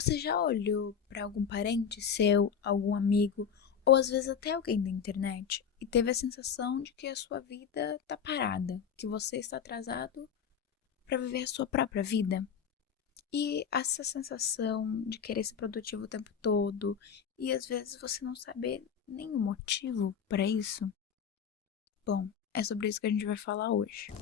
Você já olhou para algum parente seu, algum amigo, ou às vezes até alguém da internet e teve a sensação de que a sua vida tá parada, que você está atrasado para viver a sua própria vida? E essa sensação de querer ser produtivo o tempo todo e às vezes você não saber nenhum motivo para isso? Bom, é sobre isso que a gente vai falar hoje.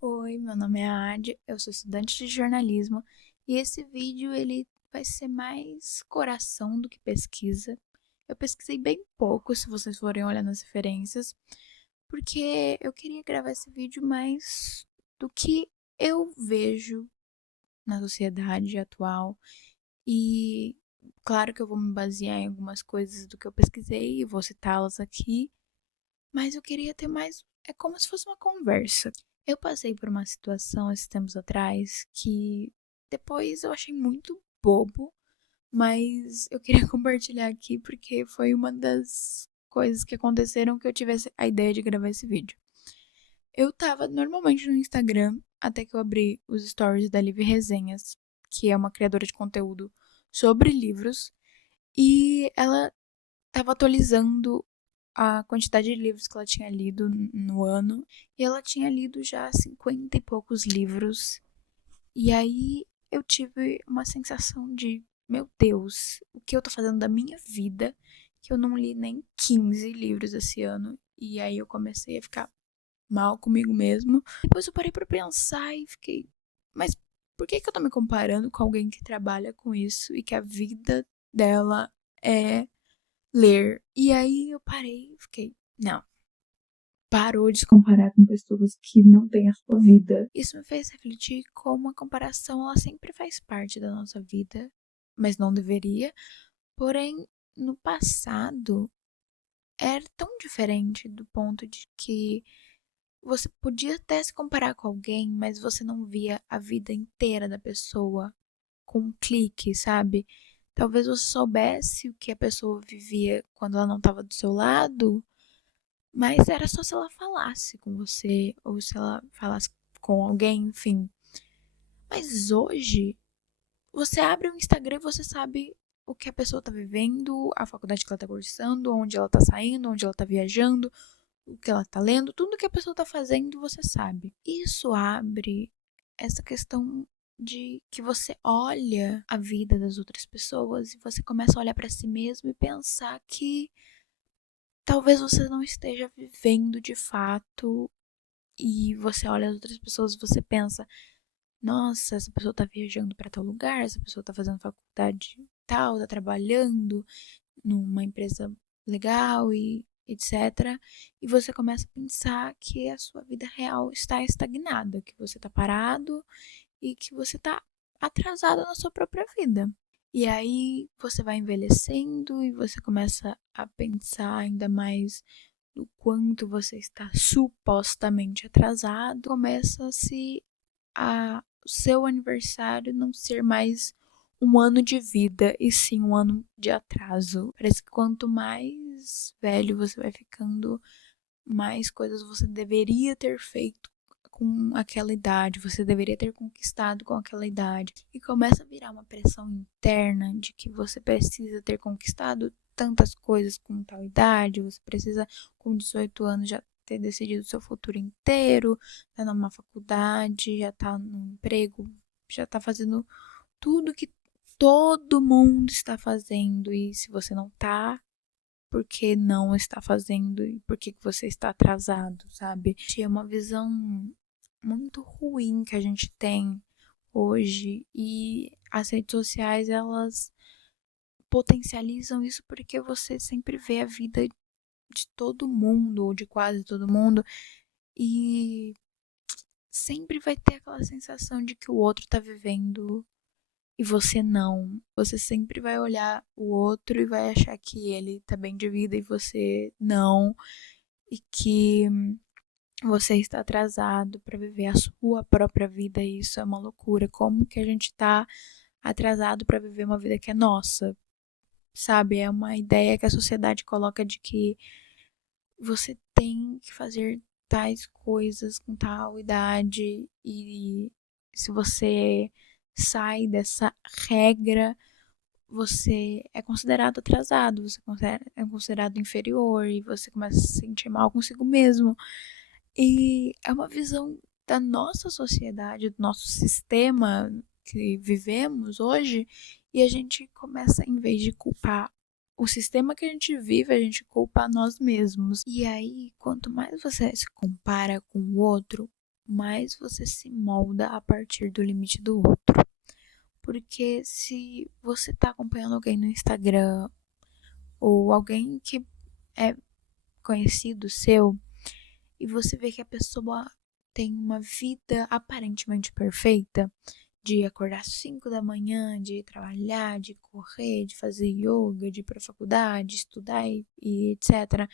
Oi, meu nome é Adi, eu sou estudante de jornalismo e esse vídeo ele vai ser mais coração do que pesquisa. Eu pesquisei bem pouco, se vocês forem olhar nas referências, porque eu queria gravar esse vídeo mais do que eu vejo na sociedade atual e claro que eu vou me basear em algumas coisas do que eu pesquisei e vou citá-las aqui, mas eu queria ter mais, é como se fosse uma conversa. Eu passei por uma situação esses tempos atrás que depois eu achei muito bobo, mas eu queria compartilhar aqui porque foi uma das coisas que aconteceram que eu tivesse a ideia de gravar esse vídeo. Eu tava normalmente no Instagram até que eu abri os stories da Live Resenhas, que é uma criadora de conteúdo sobre livros, e ela tava atualizando a quantidade de livros que ela tinha lido no ano, e ela tinha lido já 50 e poucos livros. E aí eu tive uma sensação de, meu Deus, o que eu tô fazendo da minha vida, que eu não li nem 15 livros esse ano. E aí eu comecei a ficar mal comigo mesmo. Depois eu parei pra pensar e fiquei, mas por que que eu tô me comparando com alguém que trabalha com isso e que a vida dela é ler? E aí eu parei e fiquei, não, parou de se comparar com pessoas que não têm a sua vida. Isso me fez refletir como a comparação ela sempre faz parte da nossa vida, mas não deveria. Porém, no passado era tão diferente do ponto de que você podia até se comparar com alguém, mas você não via a vida inteira da pessoa com um clique, sabe? Talvez você soubesse o que a pessoa vivia quando ela não estava do seu lado, mas era só se ela falasse com você, ou se ela falasse com alguém, enfim. Mas hoje, você abre o Instagram e você sabe o que a pessoa tá vivendo, a faculdade que ela tá cursando, onde ela tá saindo, onde ela tá viajando, o que ela tá lendo, tudo que a pessoa tá fazendo, você sabe. Isso abre essa questão de que você olha a vida das outras pessoas e você começa a olhar para si mesmo e pensar que talvez você não esteja vivendo de fato e você olha as outras pessoas e você pensa, nossa, essa pessoa tá viajando para tal lugar, essa pessoa tá fazendo faculdade tal, tá trabalhando numa empresa legal e etc. E você começa a pensar que a sua vida real está estagnada, que você tá parado e que você tá atrasado na sua própria vida. E aí você vai envelhecendo e você começa a pensar ainda mais do quanto você está supostamente atrasado, começa-se a o seu aniversário não ser mais um ano de vida e sim um ano de atraso. Parece que quanto mais velho você vai ficando, mais coisas você deveria ter feito com aquela idade, você deveria ter conquistado com aquela idade. E começa a virar uma pressão interna de que você precisa ter conquistado tantas coisas com tal idade, você precisa, com 18 anos, já ter decidido o seu futuro inteiro, tá numa faculdade, já tá num emprego, já tá fazendo tudo que todo mundo está fazendo. E se você não tá, por que não está fazendo e por que você está atrasado, sabe? É uma visão muito ruim que a gente tem hoje e as redes sociais elas potencializam isso porque você sempre vê a vida de todo mundo ou de quase todo mundo e sempre vai ter aquela sensação de que o outro tá vivendo e você não. Você sempre vai olhar o outro e vai achar que ele tá bem de vida e você não, e que você está atrasado para viver a sua própria vida e isso é uma loucura. Como que a gente tá atrasado para viver uma vida que é nossa? Sabe? É uma ideia que a sociedade coloca de que você tem que fazer tais coisas com tal idade e se você sai dessa regra, você é considerado atrasado, você é considerado inferior e você começa a se sentir mal consigo mesmo. E é uma visão da nossa sociedade, do nosso sistema que vivemos hoje, e a gente começa, em vez de culpar o sistema que a gente vive, a gente culpa nós mesmos. E aí, quanto mais você se compara com o outro, mais você se molda a partir do limite do outro. Porque se você tá acompanhando alguém no Instagram ou alguém que é conhecido seu e você vê que a pessoa tem uma vida aparentemente perfeita, de acordar às 5 da manhã, de ir trabalhar, de correr, de fazer yoga, de ir pra faculdade, estudar e etc.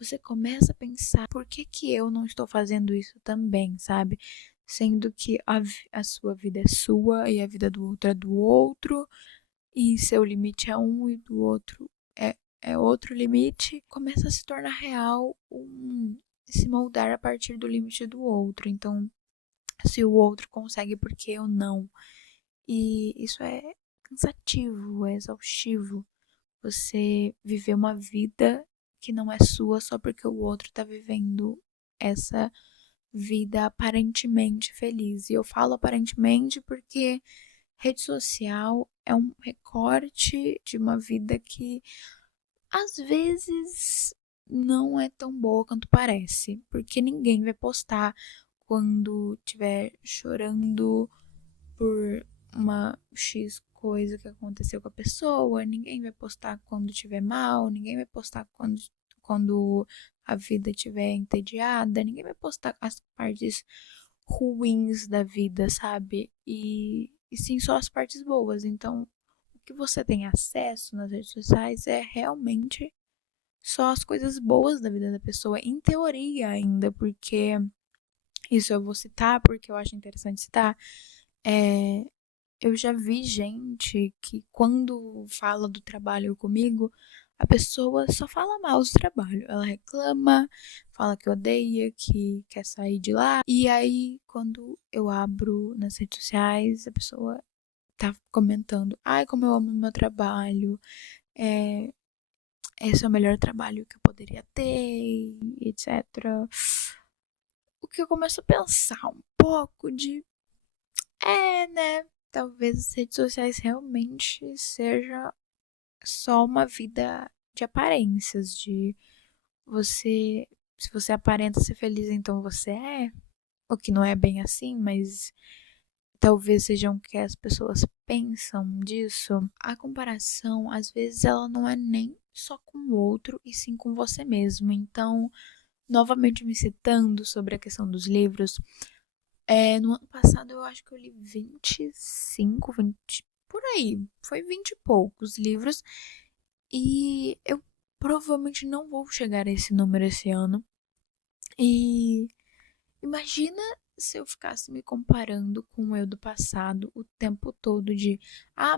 Você começa a pensar, por que que eu não estou fazendo isso também, sabe? Sendo que a sua vida é sua e a vida do outro é do outro, e seu limite é um e do outro é outro limite, começa a se tornar real se moldar a partir do limite do outro. Então, se o outro consegue, por que eu não? E isso é cansativo, é exaustivo. Você viver uma vida que não é sua só porque o outro tá vivendo essa vida aparentemente feliz. E eu falo aparentemente porque rede social é um recorte de uma vida que às vezes não é tão boa quanto parece, porque ninguém vai postar quando estiver chorando por uma X coisa que aconteceu com a pessoa, ninguém vai postar quando estiver mal, ninguém vai postar quando a vida estiver entediada, ninguém vai postar as partes ruins da vida, sabe? E sim só as partes boas. Então, o que você tem acesso nas redes sociais é realmente só as coisas boas da vida da pessoa, em teoria ainda, porque isso eu vou citar porque eu acho interessante citar. É, eu já vi gente que quando fala do trabalho comigo, a pessoa só fala mal do trabalho. Ela reclama, fala que odeia, que quer sair de lá. E aí, quando eu abro nas redes sociais, a pessoa tá comentando: ai, como eu amo meu trabalho, é, esse é o melhor trabalho que eu poderia ter, etc. O que eu começo a pensar um pouco de né? Talvez as redes sociais realmente seja só uma vida de aparências, de você, se você aparenta ser feliz, então você é, o que não é bem assim, mas talvez sejam o que as pessoas pensam disso. A comparação, às vezes, ela não é nem só com o outro, e sim com você mesmo. Então, novamente me citando sobre a questão dos livros, no ano passado eu acho que eu li 25, 20, por aí. Foi 20 e poucos livros. E eu provavelmente não vou chegar a esse número esse ano. E imagina se eu ficasse me comparando com o eu do passado o tempo todo de,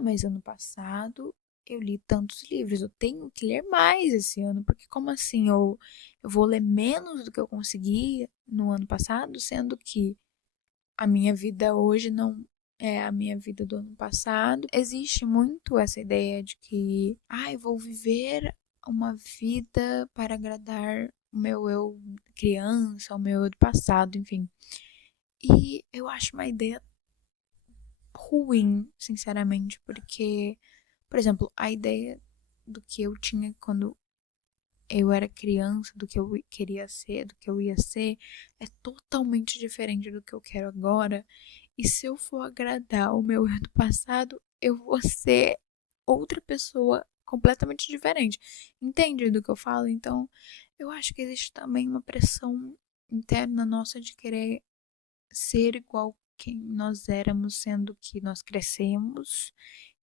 mas ano passado eu li tantos livros, eu tenho que ler mais esse ano, porque como assim eu vou ler menos do que eu consegui no ano passado, sendo que a minha vida hoje não é a minha vida do ano passado. Existe muito essa ideia de que, eu vou viver uma vida para agradar o meu eu criança, o meu eu do passado, enfim. E eu acho uma ideia ruim, sinceramente, porque, por exemplo, a ideia do que eu tinha quando eu era criança, do que eu queria ser, do que eu ia ser, é totalmente diferente do que eu quero agora. E se eu for agradar o meu eu do passado, eu vou ser outra pessoa completamente diferente. Entende do que eu falo? Então, eu acho que existe também uma pressão interna nossa de querer ser igual quem nós éramos, sendo que nós crescemos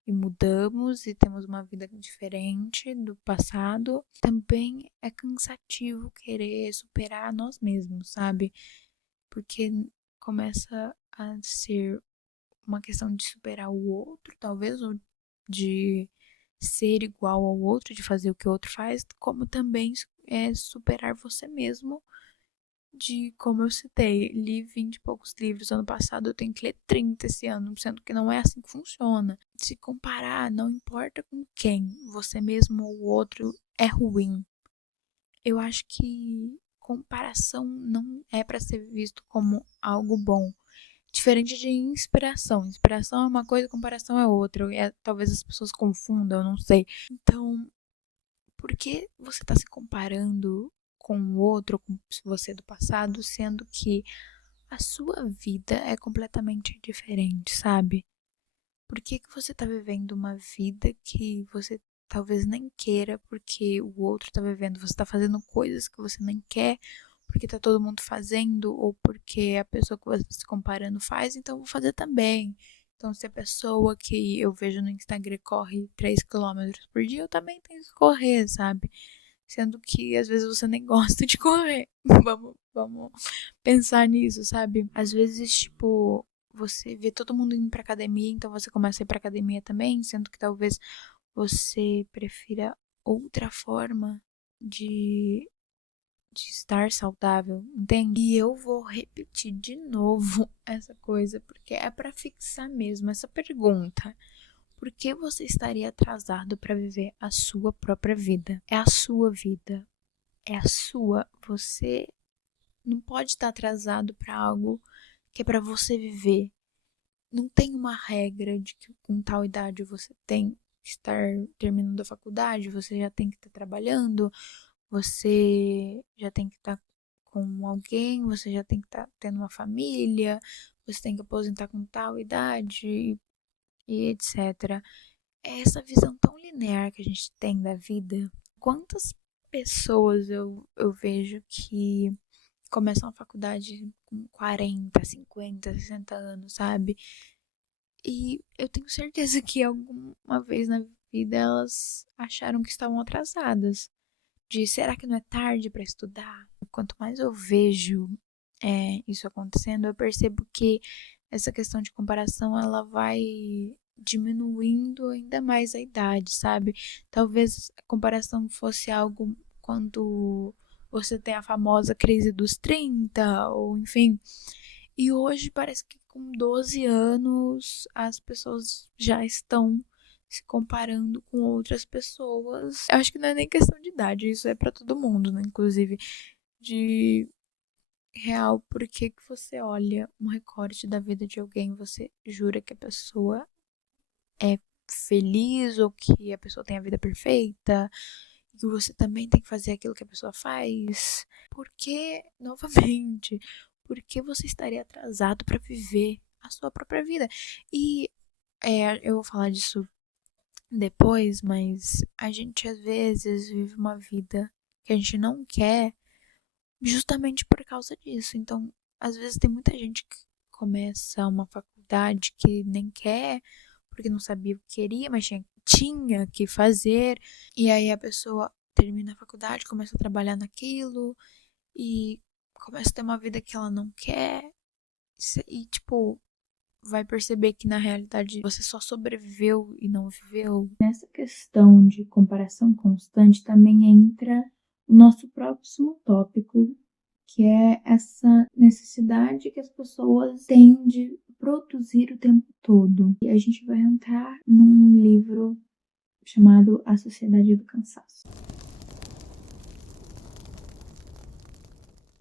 e mudamos e temos uma vida diferente do passado. Também é cansativo querer superar nós mesmos, sabe? Porque começa a ser uma questão de superar o outro, talvez, ou de ser igual ao outro, de fazer o que o outro faz, como também é superar você mesmo de, como eu citei, li 20 e poucos livros ano passado, eu tenho que ler 30 esse ano, sendo que não é assim que funciona. Se comparar, não importa com quem, você mesmo ou o outro, é ruim. Eu acho que comparação não é para ser visto como algo bom. Diferente de inspiração. Inspiração é uma coisa, comparação é outra. Talvez as pessoas confundam, eu não sei. Então, por que você está se comparando com o outro, com você do passado, sendo que a sua vida é completamente diferente, sabe? Por que que você tá vivendo uma vida que você talvez nem queira porque o outro tá vivendo? Você tá fazendo coisas que você nem quer porque tá todo mundo fazendo ou porque a pessoa que você tá se comparando faz, então eu vou fazer também. Então, se a pessoa que eu vejo no Instagram corre 3 quilômetros por dia, eu também tenho que correr, sabe? Sendo que às vezes você nem gosta de correr. Vamos pensar nisso, sabe? Às vezes, tipo, você vê todo mundo indo pra academia, então você começa a ir pra academia também, sendo que talvez você prefira outra forma de, de estar saudável, entende? E eu vou repetir de novo essa coisa, porque é pra fixar mesmo essa pergunta. Por que você estaria atrasado para viver a sua própria vida? É a sua vida. É a sua. Você não pode estar atrasado para algo que é para você viver. Não tem uma regra de que com tal idade você tem que estar terminando a faculdade, você já tem que estar trabalhando, você já tem que estar com alguém, você já tem que estar tendo uma família, você tem que aposentar com tal idade e etc. É essa visão tão linear que a gente tem da vida. Quantas pessoas eu vejo que começam a faculdade com 40, 50, 60 anos, sabe? E eu tenho certeza que alguma vez na vida elas acharam que estavam atrasadas. De será que não é tarde para estudar? Quanto mais eu vejo isso acontecendo, eu percebo que essa questão de comparação ela vai diminuindo ainda mais a idade, sabe? Talvez a comparação fosse algo quando você tem a famosa crise dos 30, ou enfim. E hoje parece que com 12 anos as pessoas já estão se comparando com outras pessoas. Eu acho que não é nem questão de idade, isso é pra todo mundo, né? Inclusive, de real, por que que você olha um recorte da vida de alguém, você jura que a pessoa é feliz ou que a pessoa tem a vida perfeita, e que você também tem que fazer aquilo que a pessoa faz? Porque, novamente, por que você estaria atrasado para viver a sua própria vida? E eu vou falar disso depois, mas a gente às vezes vive uma vida que a gente não quer justamente por causa disso. Então, às vezes tem muita gente que começa uma faculdade que nem quer, porque não sabia o que queria, mas tinha que fazer, e aí a pessoa termina a faculdade, começa a trabalhar naquilo e começa a ter uma vida que ela não quer. E tipo, vai perceber que na realidade você só sobreviveu e não viveu. Nessa questão de comparação constante também entra o nosso próximo tópico, que é essa necessidade que as pessoas têm de produzir o tempo todo. E a gente vai entrar num livro chamado A Sociedade do Cansaço.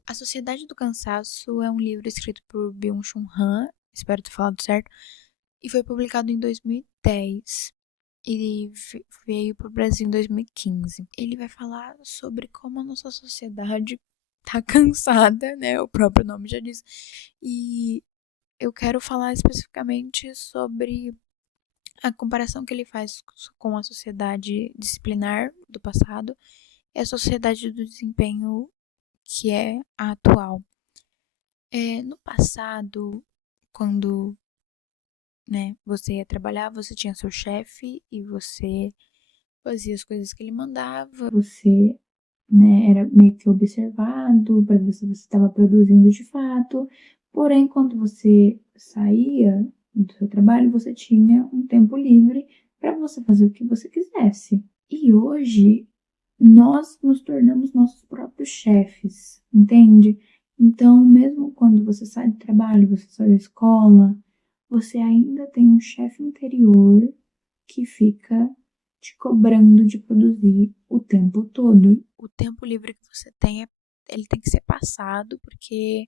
A Sociedade do Cansaço é um livro escrito por Byung-Chul Han, espero ter falado certo, e foi publicado em 2010 e veio para o Brasil em 2015. Ele vai falar sobre como a nossa sociedade tá cansada, né? O próprio nome já diz. E eu quero falar especificamente sobre a comparação que ele faz com a sociedade disciplinar do passado e a sociedade do desempenho que é a atual. No passado, quando você ia trabalhar, você tinha seu chefe e você fazia as coisas que ele mandava. Você era meio que observado para ver se você estava produzindo de fato. Porém, quando você saía do seu trabalho, você tinha um tempo livre para você fazer o que você quisesse. E hoje, nós nos tornamos nossos próprios chefes, entende? Então, mesmo quando você sai do trabalho, você sai da escola, você ainda tem um chefe interior que fica te cobrando de produzir o tempo todo. O tempo livre que você tem, ele tem que ser passado, porque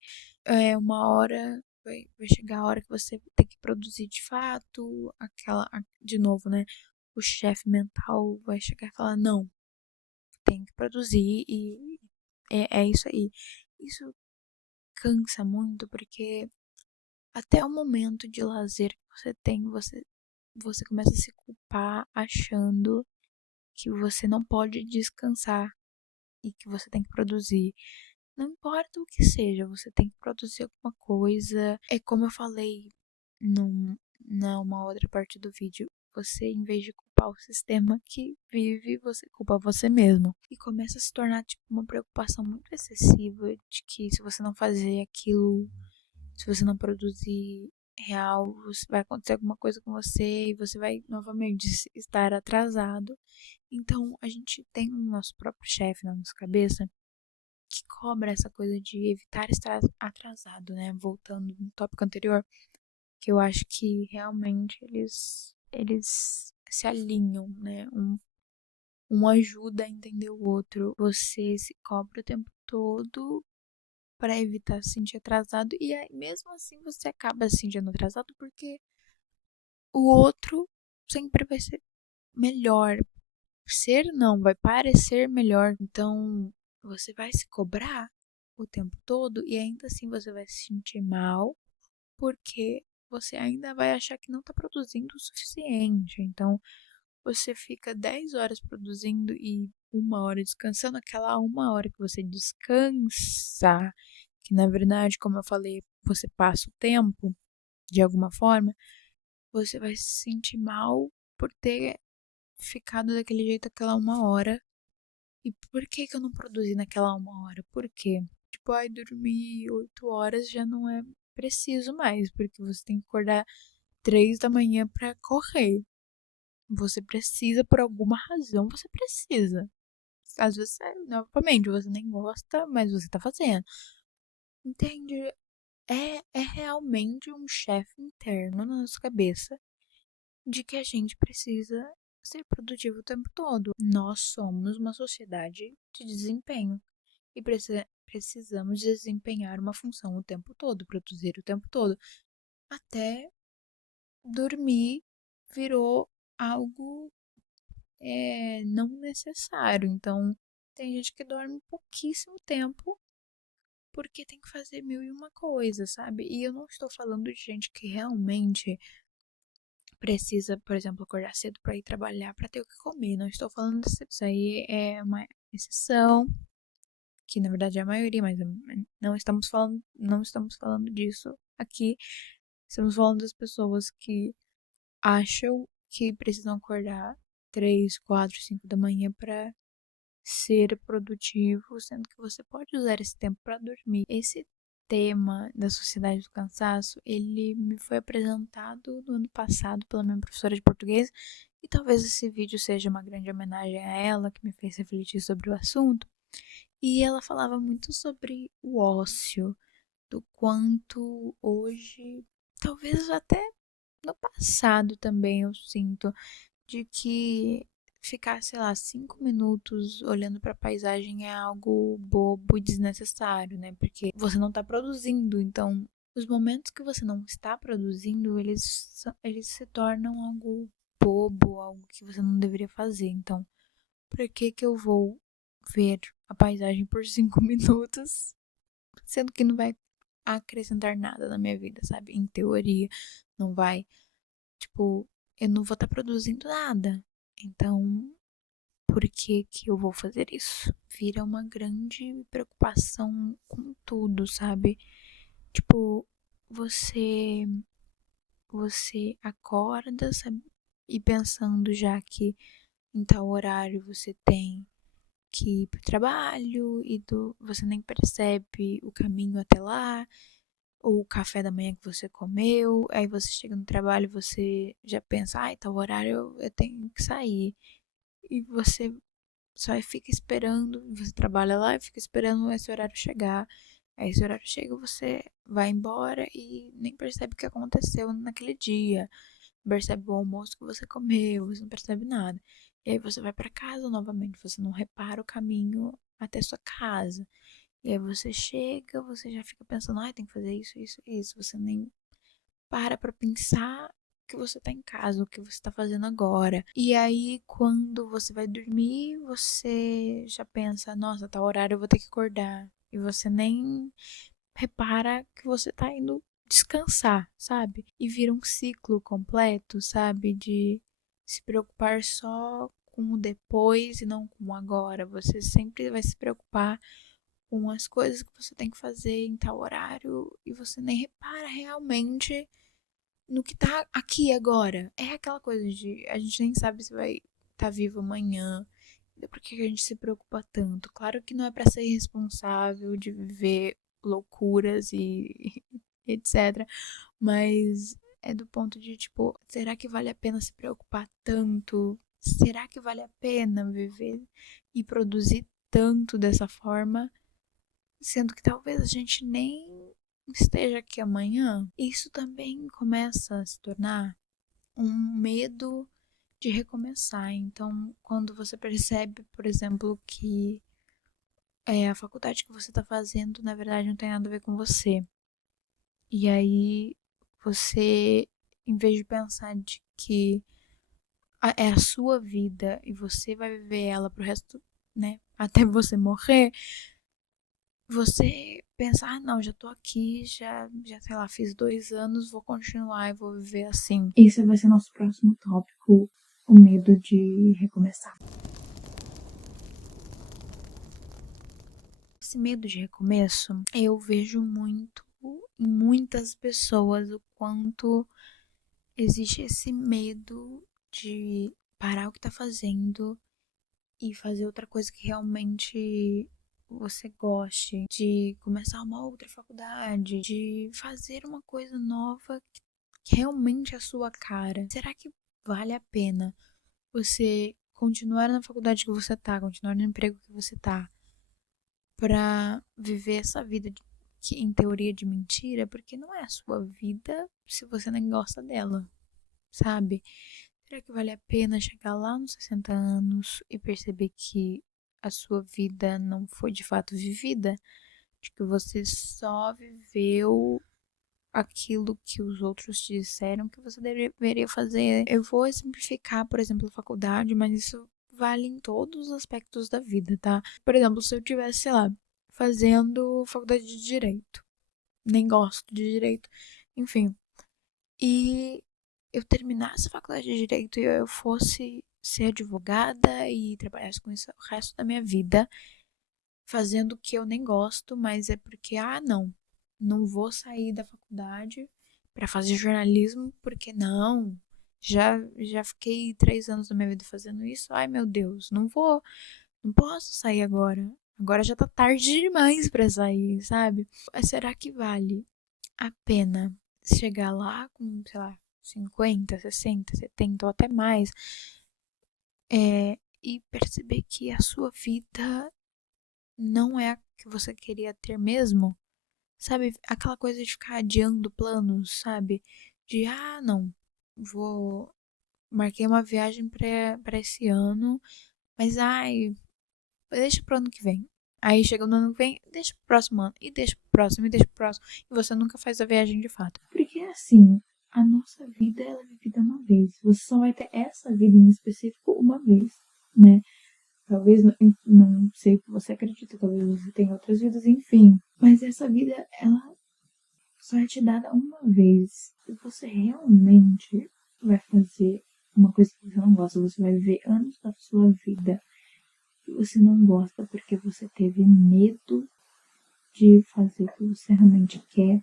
uma hora vai chegar a hora que você tem que produzir de fato, de novo, né? O chefe mental vai chegar e falar, não, tem que produzir e é isso aí. Isso cansa muito, porque até o momento de lazer que você tem, você começa a se culpar achando que você não pode descansar e que você tem que produzir. Não importa o que seja, você tem que produzir alguma coisa. É como eu falei numa outra parte do vídeo. Você, em vez de culpar o sistema que vive, você culpa você mesmo. E começa a se tornar tipo uma preocupação muito excessiva de que se você não fazer aquilo, se você não produzir real, vai acontecer alguma coisa com você e você vai novamente estar atrasado. Então, a gente tem o nosso próprio chefe na nossa cabeça que cobra essa coisa de evitar estar atrasado, né? Voltando no tópico anterior, que eu acho que realmente eles se alinham, né? Um ajuda a entender o outro. Você se cobra o tempo todo para evitar se sentir atrasado e aí, mesmo assim você acaba se sentindo atrasado porque o outro sempre vai ser melhor. Ser não, vai parecer melhor. Então, você vai se cobrar o tempo todo e ainda assim você vai se sentir mal porque você ainda vai achar que não está produzindo o suficiente. Então, você fica 10 horas produzindo e 1 hora descansando. Aquela 1 hora que você descansa, que na verdade, como eu falei, você passa o tempo de alguma forma, você vai se sentir mal por ter ficado daquele jeito aquela 1 hora. E por que que eu não produzi naquela 1 hora? Por quê? Tipo, ai, dormir 8 horas já não é preciso mais, porque você tem que acordar 3 da manhã pra correr. Você precisa, por alguma razão, você precisa. Às vezes, novamente, você nem gosta, mas você tá fazendo. Entende? É realmente um chefe interno na nossa cabeça de que a gente precisa ser produtivo o tempo todo. Nós somos uma sociedade de desempenho e precisamos desempenhar uma função o tempo todo, produzir o tempo todo. Até dormir virou algo não necessário. Então, tem gente que dorme pouquíssimo tempo porque tem que fazer mil e uma coisas, sabe? E eu não estou falando de gente que realmente precisa, por exemplo, acordar cedo para ir trabalhar, para ter o que comer. Não estou falando disso. Isso aí é uma exceção, que na verdade é a maioria, mas não estamos falando disso aqui. Estamos falando das pessoas que acham que precisam acordar 3, 4, 5 da manhã para ser produtivo, sendo que você pode usar esse tempo para dormir. Esse tema da sociedade do cansaço, ele me foi apresentado no ano passado pela minha professora de português, e talvez esse vídeo seja uma grande homenagem a ela, que me fez refletir sobre o assunto. E ela falava muito sobre o ócio, do quanto hoje, talvez até no passado também eu sinto, de que ficar, sei lá, 5 minutos olhando para a paisagem é algo bobo e desnecessário, né? Porque você não está produzindo, então os momentos que você não está produzindo, eles se tornam algo bobo, algo que você não deveria fazer. Então, por que que eu vou ver a paisagem por 5 minutos, sendo que não vai acrescentar nada na minha vida, sabe? Em teoria, não vai, tipo, eu não vou estar produzindo nada. Então, por que que eu vou fazer isso? Vira uma grande preocupação com tudo, sabe? Tipo, você você acorda, sabe? E pensando já que em tal horário você tem que ir pro trabalho e você nem percebe o caminho até lá, ou o café da manhã que você comeu, aí você chega no trabalho e você já pensa, ai, tal horário eu tenho que sair. E você só fica esperando, você trabalha lá e fica esperando esse horário chegar. Aí esse horário chega, você vai embora e nem percebe o que aconteceu naquele dia. Não percebe o almoço que você comeu, você não percebe nada. E aí você vai pra casa novamente, você não repara o caminho até sua casa. E aí você chega, você já fica pensando, ai, tem que fazer isso, isso, isso. Você nem pra pensar que você tá em casa, o que você tá fazendo agora. E aí, quando você vai dormir, você já pensa, nossa, tá horário, eu vou ter que acordar. E você nem repara que você tá indo descansar, sabe? E vira um ciclo completo, sabe? De se preocupar só com o depois e não com o agora. Você sempre vai se preocupar com as coisas que você tem que fazer em tal horário e você nem repara realmente no que tá aqui agora. É aquela coisa de a gente nem sabe se vai estar vivo amanhã. Então, por que a gente se preocupa tanto? Claro que não é pra ser irresponsável de viver loucuras e etc. Mas é do ponto de tipo, será que vale a pena se preocupar tanto? Será que vale a pena viver e produzir tanto dessa forma? Sendo que talvez a gente nem esteja aqui amanhã. Isso também começa a se tornar um medo de recomeçar. Então, quando você percebe, por exemplo, que a faculdade que você está fazendo, na verdade, não tem nada a ver com você. E aí você, em vez de pensar de que é a sua vida e você vai viver ela pro resto, né, até você morrer, você pensa, ah, não, já tô aqui, já sei lá, fiz 2 anos, vou continuar e vou viver assim. Esse vai ser nosso próximo tópico, o medo de recomeçar. Esse medo de recomeço, eu vejo muito em muitas pessoas o quanto existe esse medo de parar o que tá fazendo e fazer outra coisa que realmente você goste, de começar uma outra faculdade, de fazer uma coisa nova que realmente é a sua cara. Será que vale a pena você continuar na faculdade que você tá, continuar no emprego que você tá, pra viver essa vida que em teoria é de mentira, porque não é a sua vida se você nem gosta dela, sabe? Será que vale a pena chegar lá nos 60 anos e perceber que a sua vida não foi de fato vivida? De que você só viveu aquilo que os outros te disseram que você deveria fazer. Eu vou exemplificar, por exemplo, a faculdade, mas isso vale em todos os aspectos da vida, tá? Por exemplo, se eu tivesse, sei lá, fazendo faculdade de direito, nem gosto de direito, enfim, e eu terminasse a faculdade de direito e eu fosse ser advogada e trabalhasse com isso o resto da minha vida, fazendo o que eu nem gosto, mas é porque, ah, não vou sair da faculdade para fazer jornalismo, porque não. Já fiquei 3 anos da minha vida fazendo isso. Ai, meu Deus, não posso sair agora. Agora já tá tarde demais pra sair, sabe? Mas será que vale a pena chegar lá com, sei lá, 50, 60, 70 ou até mais, e perceber que a sua vida não é a que você queria ter mesmo? Sabe, aquela coisa de ficar adiando planos, sabe? De, ah, não, vou. Marquei uma viagem pra esse ano, mas ai, deixa pro ano que vem. Aí chega no ano que vem, deixa pro próximo ano, e deixa pro próximo, e deixa pro próximo. E você nunca faz a viagem de fato. Porque assim, a nossa vida ela é vivida uma vez. Você só vai ter essa vida em específico uma vez, né? Talvez não sei o que você acredita, talvez você tenha outras vidas, enfim. Mas essa vida, ela só é te dada uma vez. Se você realmente vai fazer uma coisa que você não gosta, você vai viver anos da sua vida que você não gosta porque você teve medo de fazer o que você realmente quer,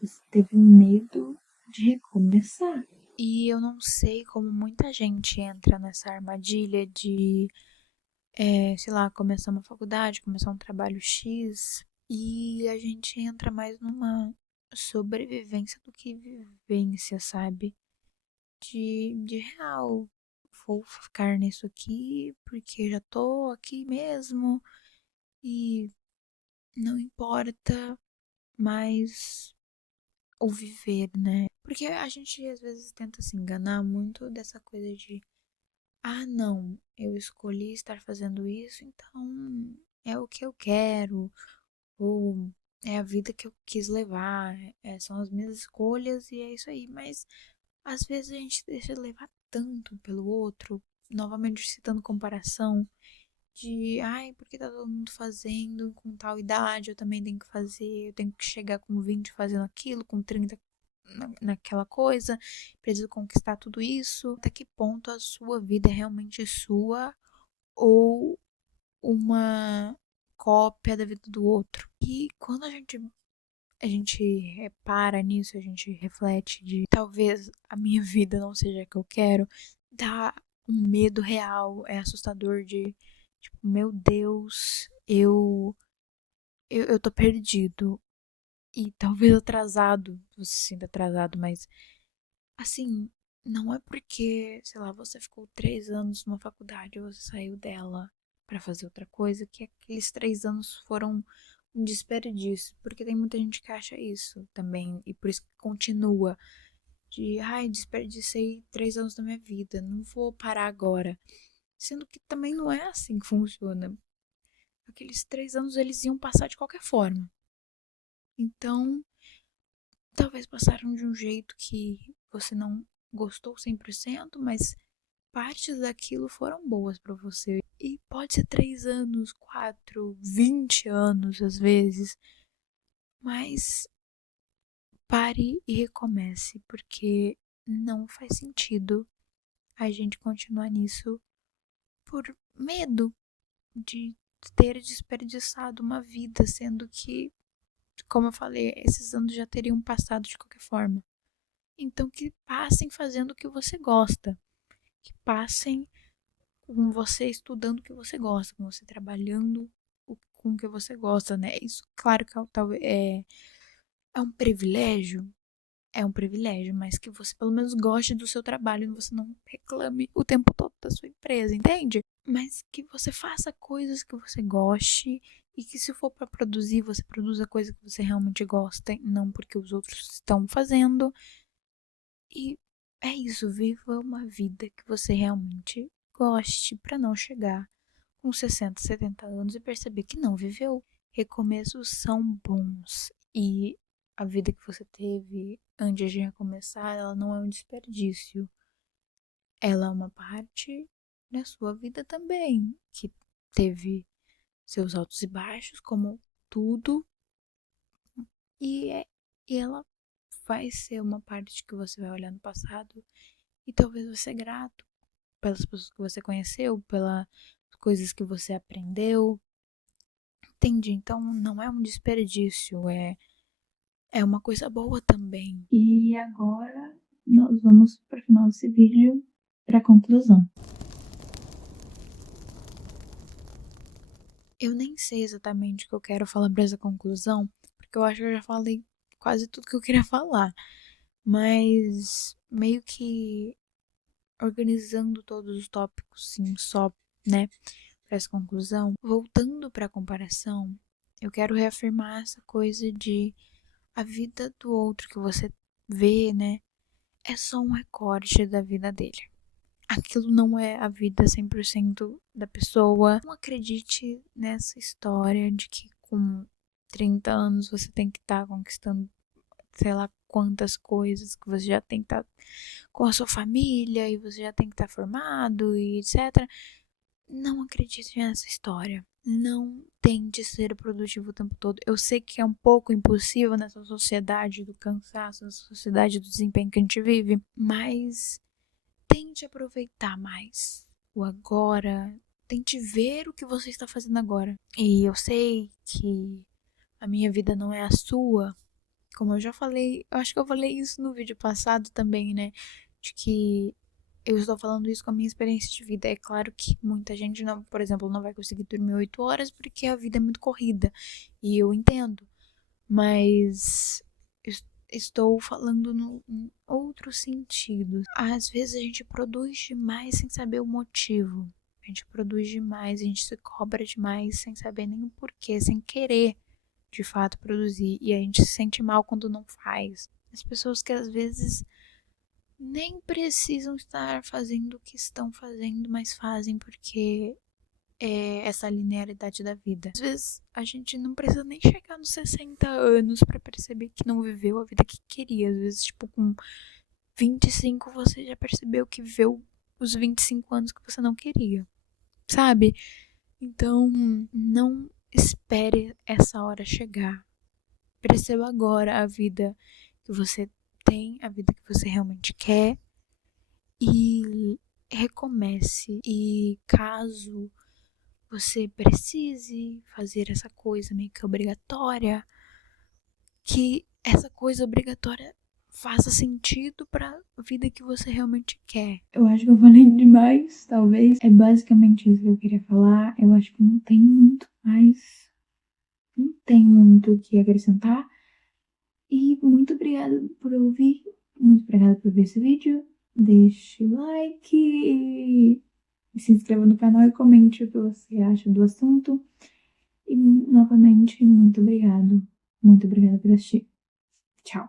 você teve medo de recomeçar. E eu não sei como muita gente entra nessa armadilha de, sei lá, começar uma faculdade, começar um trabalho X, e a gente entra mais numa sobrevivência do que vivência, sabe? De real. Vou ficar nisso aqui porque já tô aqui mesmo. E não importa mais o viver, né? Porque a gente às vezes tenta se enganar muito dessa coisa de, ah, não, eu escolhi estar fazendo isso, então é o que eu quero, ou é a vida que eu quis levar, são as minhas escolhas e é isso aí. Mas às vezes a gente deixa levar tanto pelo outro, novamente citando comparação, de, ai, porque tá todo mundo fazendo com tal idade, eu também tenho que fazer, eu tenho que chegar com 20 fazendo aquilo, com 30 naquela coisa, preciso conquistar tudo isso. Até que ponto a sua vida é realmente sua ou uma cópia da vida do outro? E quando a gente repara nisso, a gente reflete de talvez a minha vida não seja a que eu quero, dá um medo real, é assustador de, tipo, meu Deus, eu tô perdido. E talvez atrasado, você se sinta atrasado, mas assim, não é porque, sei lá, você ficou 3 anos numa faculdade ou você saiu dela pra fazer outra coisa, que aqueles 3 anos foram um desperdício. Porque tem muita gente que acha isso também, e por isso que continua. De, ai, desperdicei 3 anos da minha vida, não vou parar agora. Sendo que também não é assim que funciona. Aqueles 3 anos eles iam passar de qualquer forma. Então, talvez passaram de um jeito que você não gostou 100%, mas partes daquilo foram boas pra você. E pode ser 3 anos, 4, 20 anos às vezes, mas pare e recomece, porque não faz sentido a gente continuar nisso por medo de ter desperdiçado uma vida, sendo que, como eu falei, esses anos já teriam passado de qualquer forma. Então que passem fazendo o que você gosta, que passem com você estudando o que você gosta, com você trabalhando com o que você gosta, né? Isso, claro que é um privilégio, mas que você pelo menos goste do seu trabalho e você não reclame o tempo todo da sua empresa, entende? Mas que você faça coisas que você goste e que se for para produzir, você produza coisa que você realmente gosta, não porque os outros estão fazendo. E é isso, viva uma vida que você realmente goste para não chegar com 60, 70 anos e perceber que não viveu. Recomeços são bons e a vida que você teve antes de recomeçar, ela não é um desperdício. Ela é uma parte da sua vida também, que teve seus altos e baixos, como tudo, e, e ela vai ser uma parte que você vai olhar no passado e talvez você ser grato pelas pessoas que você conheceu, pelas coisas que você aprendeu. Entende? Então não é um desperdício, é uma coisa boa também. E agora nós vamos para o final desse vídeo para a conclusão. Eu nem sei exatamente o que eu quero falar para essa conclusão, porque eu acho que eu já falei quase tudo que eu queria falar, mas meio que organizando todos os tópicos, sim, só, né, para essa conclusão. Voltando para a comparação, eu quero reafirmar essa coisa de a vida do outro que você vê, né, é só um recorte da vida dele. Aquilo não é a vida 100% da pessoa. Não acredite nessa história de que com 30 anos você tem que estar conquistando sei lá quantas coisas, que você já tem que estar com a sua família e você já tem que estar formado e etc. Não acredite nessa história. Não tente ser produtivo o tempo todo. Eu sei que é um pouco impossível nessa sociedade do cansaço, nessa sociedade do desempenho que a gente vive, mas tente aproveitar mais o agora. Tente ver o que você está fazendo agora. E eu sei que a minha vida não é a sua. Como eu já falei, eu acho que eu falei isso no vídeo passado também, né? De que eu estou falando isso com a minha experiência de vida. É claro que muita gente, não, por exemplo, não vai conseguir dormir 8 horas porque a vida é muito corrida. E eu entendo. Mas estou falando em outro sentido. Às vezes a gente produz demais sem saber o motivo. A gente produz demais, a gente se cobra demais sem saber nem o porquê, sem querer. de fato produzir, e a gente se sente mal quando não faz. As pessoas que às vezes nem precisam estar fazendo o que estão fazendo, mas fazem porque é essa linearidade da vida. Às vezes a gente não precisa nem chegar nos 60 anos pra perceber que não viveu a vida que queria. Às vezes, tipo, com 25 você já percebeu que viveu os 25 anos que você não queria, sabe? Então, não espere essa hora chegar. Perceba agora a vida que você tem, a vida que você realmente quer, e recomece. E caso você precise fazer essa coisa meio que obrigatória, que essa coisa obrigatória faça sentido pra vida que você realmente quer. Eu acho que eu falei demais, talvez. É basicamente isso que eu queria falar. Eu acho que não tem muito mais. Não tem muito o que acrescentar. E muito obrigada por ouvir. Muito obrigada por ver esse vídeo. Deixe o like e se inscreva no canal e comente o que você acha do assunto. E novamente, muito obrigado. Muito obrigada por assistir. Tchau.